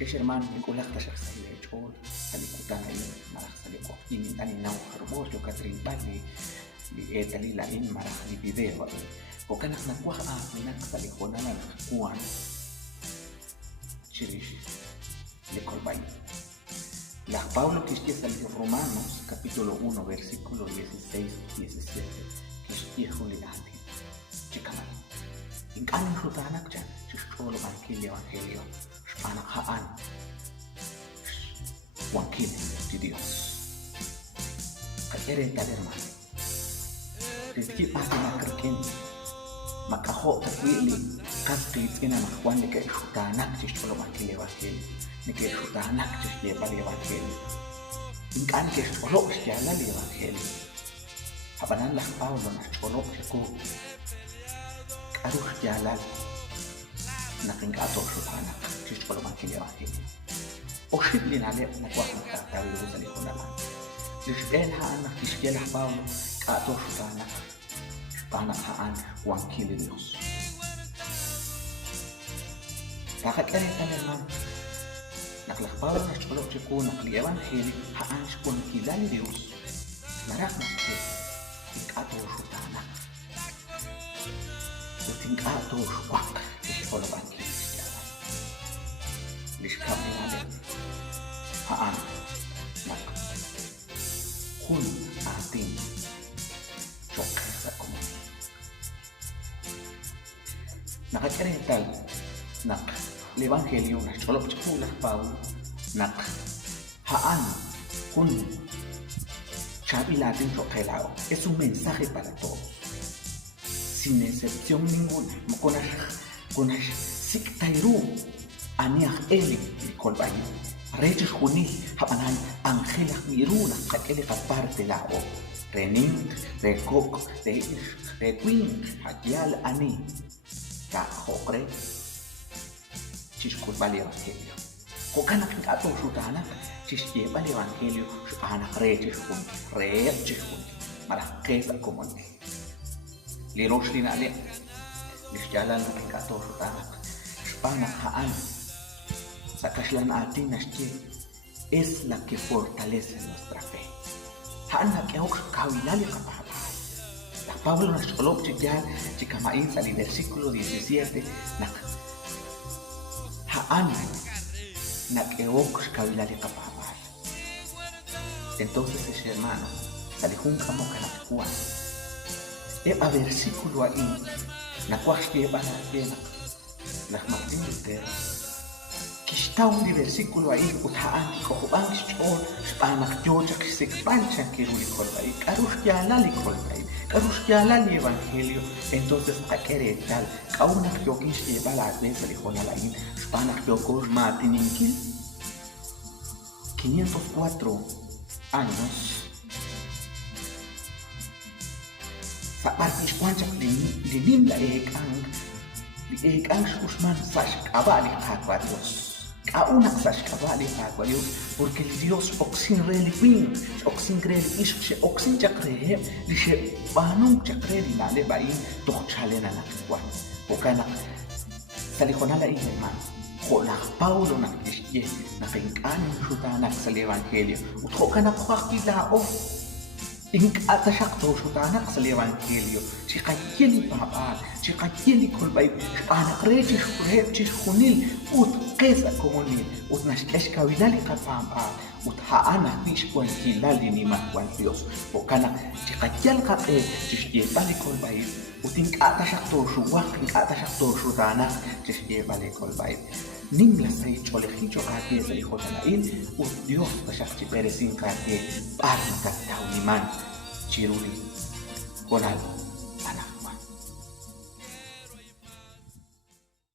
ايش hermano يقول لك تشخص اللي يقول اللي كتانا مرخ اللي قوين أني ناو خربوش لو كترين بالي لإيتالي لإن مرخ لي فيديو وكان نقوى هناك اللي خوننا نقوان شريش لكل باي. La Pablo que empieza en Romanos capítulo 1 versículo 16 y 17 que es hijo de Dante chicaman in kanin rutanak jan chistolo evangelio spana haan wakil de Dios kadere taderman rizki pasti makerken makaho takwili kasti ina makwan de que rutanak chistolo evangelio ni que rutanak chistolo evangelio in kan que chistolo evangelio habanan la Pablo na chistolo ko aruh jalan naking ator rutana chistolo evangelio oshib linale nakwa tawi rusali kunala lisben haan nakishgela Pablo ator rutana spana haan evangelio Dios Pakatlan hermano naklakbaw na chulok chiko nakli evangelio haan shkon kilan Dios marak na shkon ikato shutana uting ato shkwak shkon evangelio lishkab nade haan nak kun ating chok sa komun nakakarital nak el evangelio na cholop chula Pablo nak haan kun chabi latin chokelao es un mensaje para todos sin excepción ninguna konash siktairu aniach eli kolbai reyes junil habanan angela miruna kakele parte lao rening rekok requin hakial ani ka hokre chishkut bali evangelio kokana kingato shutana chishye bali evangelio shana rechishkun mara kesa komon li roshlina ale lishjalan kingato shutana shpana haan sakashlan atina shtie es la que fortalece nuestra fe haan la que ok kawilali kapahaba la Pablo nos cholop chikyan chikamain sali versículo 17 nak haan nakeok kabilali kapapal. Entonces ese hermano salihun kamo kanakua a versículo ahí nakwash que van a pena las Martín Lutero que está un versículo ahí utaan kohuban chol spanak yoja que se panchan que uli kolbai karush ya lali kolbai karush ya lali evangelio entonces akere tal kauna yokish bala de lihona lain spanak yokor Martininkil 504 años Sabarkish kwanchak linim la ekang Usman sash kabali hakwa Dios kauna sash kabali hakwa Dios porque el Dios oxin relipin oxin kreli ishche oxin chakre lishe banung chakre la le bain tochale na nakwa okana salihona la hermano Hola Paulo na kishye na kinkan shutana sa evangelio utkana kwakilao ink atashakto shutana sa evangelio chikayeli papal chikayeli kolbay ana krechi shurepchi khunil ut qesa komoni ut nashkesh kawilali qapamba ut haana bish kwan hilali ni makwan Dios okana chikayel qape chishye bali kolbay ut ink atashakto shuwak ink atashakto shutana chishye bali kolbay Nimla say cholejicho kake sa hijo de Lail, Dios tashakchi peresin kake, parna katauniman, chiruli, konal.